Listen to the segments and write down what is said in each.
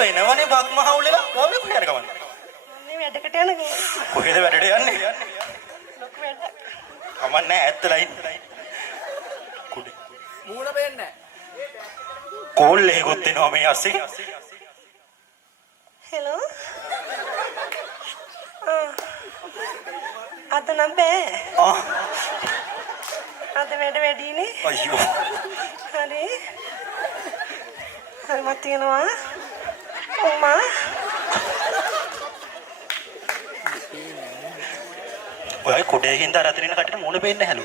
වෙනවනේ බක්ම හවුලලා. කොහොමද කොහෙද ගමන්නේ? මේ වැඩකට යන කොහෙද වැඩට යන්නේ? ලොකු වැඩ. කමන්නේ ඇත්තලා ඉන්නේ. කුඩේ. මූණ පේන්නේ නැහැ. කෝල්ලේ ගොත් එනවා මේ අස්සේ. හෙලෝ. අද නම් බෑ. අද වැඩිනේ. අයියෝ. හරි. හරි මත් තියනවා. අම්මා. ඔයයි කුඩේකින් දරතරින කටට මූණ පේන්නේ නැහැලු.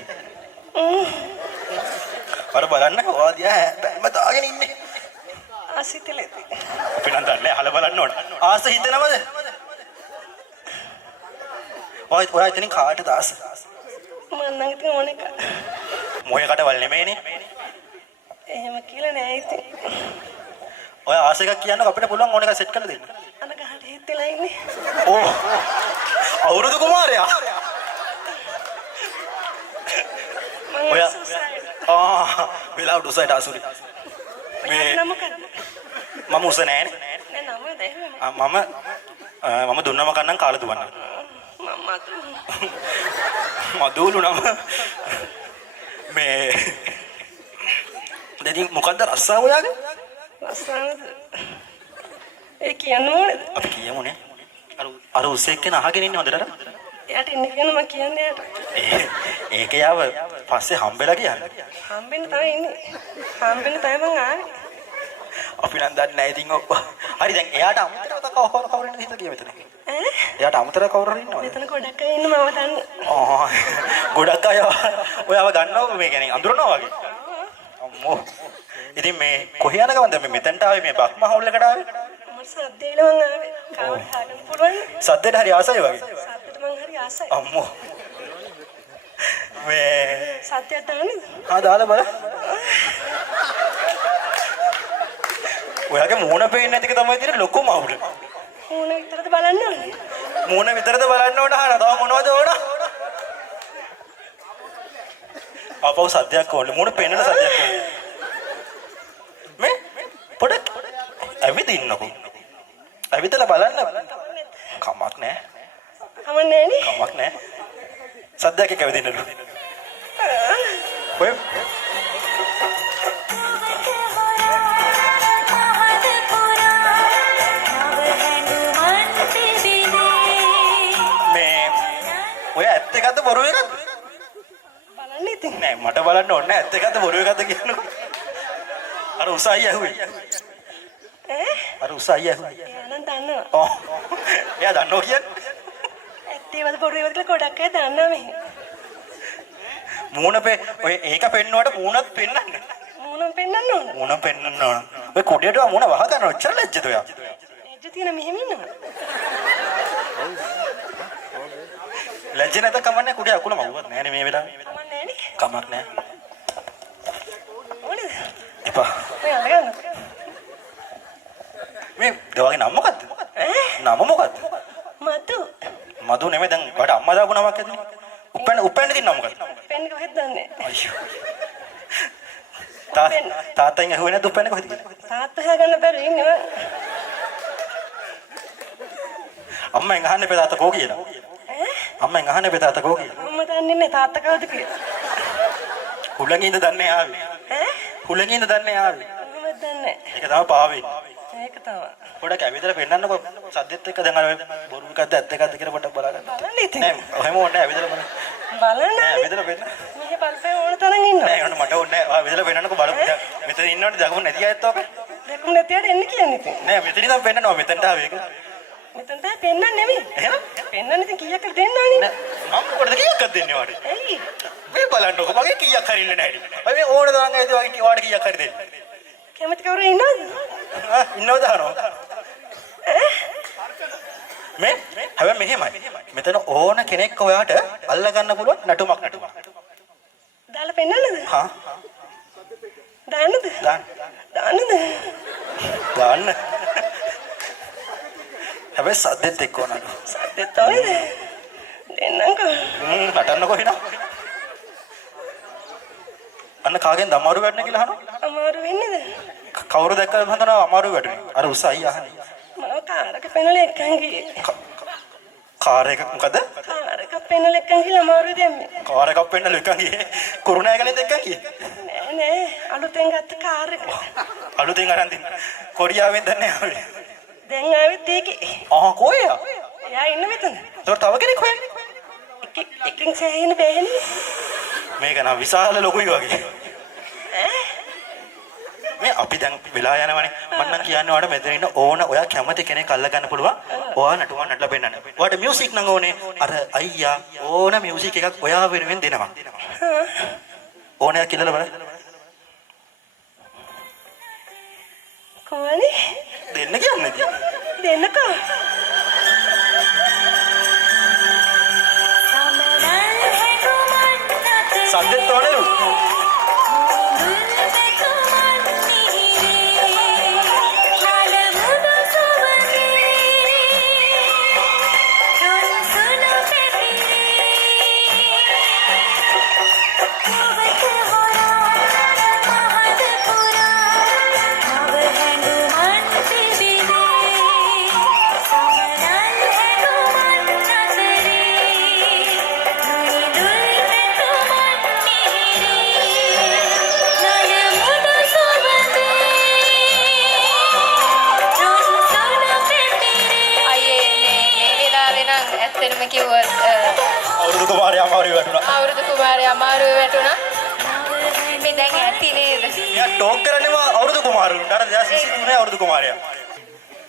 අර බලන්න ඔයාදියා බැම්ම දාගෙන ඉන්නේ. ආසිතලෙති. අපි නම් දන්නේ අහල බලන්න ඕන. ආස හිතනවද? ඔයා ඉතින් කාටද ආස? මම නම් ඉතින් ඕනෙක. මොයේ කටවල් නෙමෙයිනේ. එහෙම කියලා නෑ ඉතින්. ඔය ආස එකක් කියන්නකො අපිට පුළුවන් ඕන එක සෙට් කරලා දෙන්න. අර ගහට හිටලා ඉන්නේ. ඕ. අවුරුදු කුමාරයා. ඔයා වෙලාවට උසයට අසුරි. මේ නම මොකක්ද? මම උස නෑනේ. නෑ නම දෙහෙම. මම දුන්නම කන්නම් කාලා දුවන්න. මම මදුලු නම මේ දැන් මොකද්ද රස්සාව ඔයාගේ? රස්සාවද? ඒ කියන්නේ මොකද? අපි කියමුනේ. අර උසෙක් කෙනා අහගෙන ඉන්නේ හොඳට අර. එයාට ඉන්න කියන මම කියන්නේ එයාට. ඒක යාව පස්සේ හම්බෙලා කියන්නේ. හම්බෙන්න තමයි ඉන්නේ. හම්බෙන්න තමයි මං ආවේ. අපි නම් දන්නේ නැහැ ඉතින් ඔක්කො. හරි දැන් එයාට අමතරව කවුරු ඉන්නද හිතලා කිය මෙතන. එයාට අමතරව කවුරු හරි ඉන්නවද? මෙතන ගොඩක් අය ඉන්න මම දන්නේ. ගොඩක් අය ඔයාව ගන්නව මේ කියන්නේ අඳුරනවා වගේ. අම්මෝ. ඉතින් මේ කොහේ යන ගමන්ද මේ මෙතනට ආවේ මේ බක්ම හවුල් එකට ආවේ? මම සද්දේල මං ආවේ. කාවට හාගන්න පුළුවන්. සද්දේට හරි ආසයි වගේ. සද්දේට මං හරි ආසයි. අම්මෝ. මේ සද්දයට දාන්නේ? දාලා බලන්න. ඔයාගේ මූණ පේන්නේ නැතික තමයි තියෙන ලොකුම අවුල. මූණ විතරද බලන්න ඕනේ? මූණ විතරද බලන්න ඕන අහන. තව මොනවද ඕන? අපව සද්දයක් ඕනේ. මූණ පේන්නන සද්දයක් ඕනේ. මේ පොඩක් ඇවිදින්නකෝ. ඇවිදලා බලන්න. කමක් නැහැ. කමන්නේ නේ? කමක් නැහැ. සද්දයක් එක්ක ඇවිදින්නලු. ඔය ඔය ඇත්ත එකක්ද බොරු එකක්ද? බලන්න ඉතින්. නෑ මට බලන්න ඕනේ නෑ ඇත්ත එකක්ද බොරු එකක්ද කියන්නකෝ. අර උසයි ඇහුවේ. අර උසයි ඇහුවේ. එයා නම් දන්නවා. එයා දන්නෝ කියන්නේ. ඇත්තේවද බොරුවේවද කියලා ගොඩක් අය දන්නවා මෙහෙ. මූණ ඔය ඒක පෙන්නවට මූණත් පෙන්නන්න. මූණම පෙන්නන්න ඕන. මූණ පෙන්නන්න ඕන. ඔය කුඩේට මූණ වහ ගන්න ඔච්චර ලැජ්ජද ඔයා? ලැජ්ජ තියෙන මෙහෙම ඉන්නවා. ලැජ්ජ නැත කමන්නේ කුඩේ අකුල මවුවත් නෑනේ මේ වෙලාවේ. කමන්නේ නේ? කමක් නෑ. ඕනේද? එපා. ඔය අරගන්න. මේ දවගේ නම මොකද්ද? නම මොකද්ද? මතු. මදු නෙමෙයි දැන් ඔයාට අම්මා දාපු නමක් ඇද්ද? උපෙන් දින නම මොකද්ද? පෙන් කොහෙද දන්නේ? අයියෝ. තාත්තෙන් ඇහුවේ නැද්ද උපෙන් කොහෙද කියලා? තාත්තා හොයාගන්න බැරි ඉන්නේ. අම්මෙන් අහන්න එපා තාත්තා කෝ කියලා. අම්මෙන් අහන්න එපා තාත්තා කෝ කියලා. අම්මා දන්නේ නැහැ තාත්තා කවුද කියලා. හුලඟින්ද දන්නේ ආවේ. හුලඟින්ද දන්නේ ආවේ. මම දන්නේ. ඒක තමයි පාවෙන්නේ. ඒක තමයි. පොඩක් ඇවිදලා පෙන්නන්නකො සද්දෙත් එක්ක දැන් අර බොරු එකක්ද ඇත්ත එකක්ද කියලා පොඩක් බලාගන්න. බලන්න ඉතින්. නෑ ඔහෙම ඕනේ නෑ ඇවිදලා බලන්න. බලන්න. නෑ ඇවිදලා පෙන්න. මේක පල්පේ ඕන තරම් ඉන්නවා. නෑ ඕන මට ඕනේ නෑ. ඇවිදලා පෙන්නන්නකො බලමු. මෙතන ඉන්නවනේ දකුණු නැති අයත් ඔක. දෙකුණ නැතිවට එන්න කියන්නේ ඉතින්. නෑ මෙතන ඉඳන් පෙන්නනවා මෙතනට ආවේ ඒක. මෙතන තමයි පෙන්නන්නේ නෙමෙයි. එහෙනම් පෙන්නන්නේ ඉතින් කීයක් දෙන්නානේ. නෑ මම කොටද කීයක්ද දෙන්නේ වාට? එයි. මේ බලන්නකො මගේ කීයක් හරින්නේ නැහැ. අය මේ ඕන තරම් ඇයිද වගේ වාට කීයක් හරි දෙන්නේ. කැමති කවුරු ඉන්නවද? ඉන්නවද අහනවා. මේ හැබැයි මෙහෙමයි. මෙතන ඕන කෙනෙක් ඔයාට අල්ල ගන්න පුළුවන් නටුමක් නටුමක්. දාලා පෙන්නන්නද? හා. දාන්නද? දාන්නද? දාන්න. හැබැයි සද්දෙත් එක්ක ඕනලු. සද්දෙත් තවද? දෙන්නම්කෝ. නටන්නකෝ හිනා. අන්න කාගෙන් දමාරු වැඩන කියලා අහනවා. අමාරු වෙන්නේද? කවුරු දැක්කද හඳනවා අමාරු වැඩනේ. අර උසයි අහන්නේ. කාර් එක පෙන්නලා එක්කන් ගියේ. කාර් එකක් මොකද? කාර් එක පෙන්නලා එක්කන් ගිහලා අමාරුයි දැම්මේ. කාර් එකක් පෙන්නලා එකන් ගියේ. කුරුණෑගලෙන්ද එකන් ගියේ. නෑ අලුතෙන් ගත්ත කාර් එක. අලුතෙන් අරන් දින්න. කොරියාවෙන් දැන් ආවේ. දැන් ආවෙත් ඒකේ. කොහෙයා? එයා ඉන්න මෙතන. ඒතකොට තව කෙනෙක් හොයන්නේ. එකෙන් සෑහෙන බෑනේ. මේක නම් විශාල ලොකුයි වගේ. මේ අපි දැන් වෙලා යනවනේ. මම නම් කියන්නේ ඔයාලට මෙතන ඉන්න ඕන ඔයා කැමති කෙනෙක් අල්ල ගන්න පුළුවන්. ඔයා නටුවා නටලා පෙන්නන්න. ඔයාට මියුසික් නම් ඕනේ. අර අයියා ඕන මියුසික් එකක් ඔයා වෙනුවෙන් දෙනවා. ඕනයක් කියලා බලන්න. කොහොමනේ? දෙන්න කියන්නේ. දෙන්නකෝ. සද්දෙත් ඕනෙලු. ඇත්තටම කිව්වොත් අවුරුදු කුමාරයා අමාරුයි වැටුණා. අවුරුදු කුමාරයා අමාරුවේ වැටුණා. මේ දැන් ඇති නේද? එයා ටෝක් කරන්නේම අවුරුදු කුමාරුන්ට. අර 2023 අවුරුදු කුමාරයා.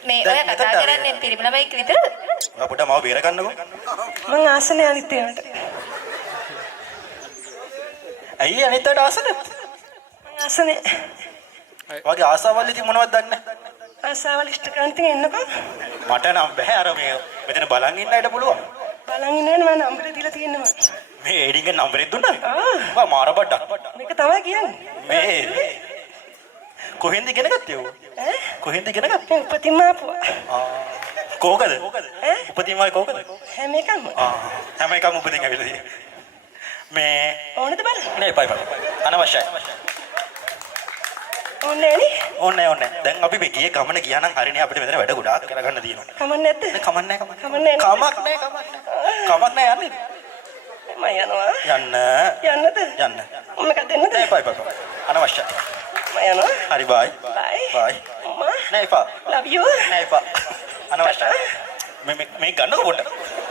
මේ ඔය කතා කරන්නේ පිරිමි ළමයි විතරද? ඔයා පොඩ්ඩක් මාව බේර ගන්නකෝ. මං ආසනේ අනිත් ඒවාට. ඇයි අනිත්තට ආසනේ? මං ආසනේ. වගේ ආසාවල් ඉතින් මොනවද දන්නේ? ආසාවල් ඉෂ්ට කරන් ඉතින් එන්නකෝ. මට නම් බෑ අර මේ මෙතන බලන් ඉන්න අයට පුළුවන්. බලන් ඉන්නවනේ මම නම්බරේ දීලා තියෙනවා. මේ එඩින්ගේ නම්බරේ දුන්නා. ආ මාර බඩක්. මේක තමයි කියන්නේ. මේ කොහෙන්ද ඉගෙන ගත්තේ ඔය? කොහෙන්ද ඉගෙන ගත්තේ? උපතින්ම ආපුවා. කෝකද? ඈ? උපතින්මයි කෝකද? හැම එකම. හැම එකම උපතින් ඇවිල්ලා තියෙන්නේ. මේ ඕනද බලන්න? නේ පයි. අනවශ්‍යයි. ඕනේ නේ? ඕනේ. දැන් අපි මේ ගියේ ගමන ගියා නම් හරිනේ අපිට මෙතන වැඩ ගොඩාක් කරගන්න තියෙනවා. කමක් නැද්ද? කමන්නේ. කමක් නැහැ. කමක් නැහැ යන්නේ. මම යනවා. යන්න. යන්නද? යන්න. මොකක් දෙන්නද? නේ පයි. අනවශ්‍යයි. මම යනවා. හරි බයි. බයි. අම්මා. නේ පා. love you. නේ පා. අනවශ්‍යයි. මේ ගන්නකො පොඩ්ඩක්.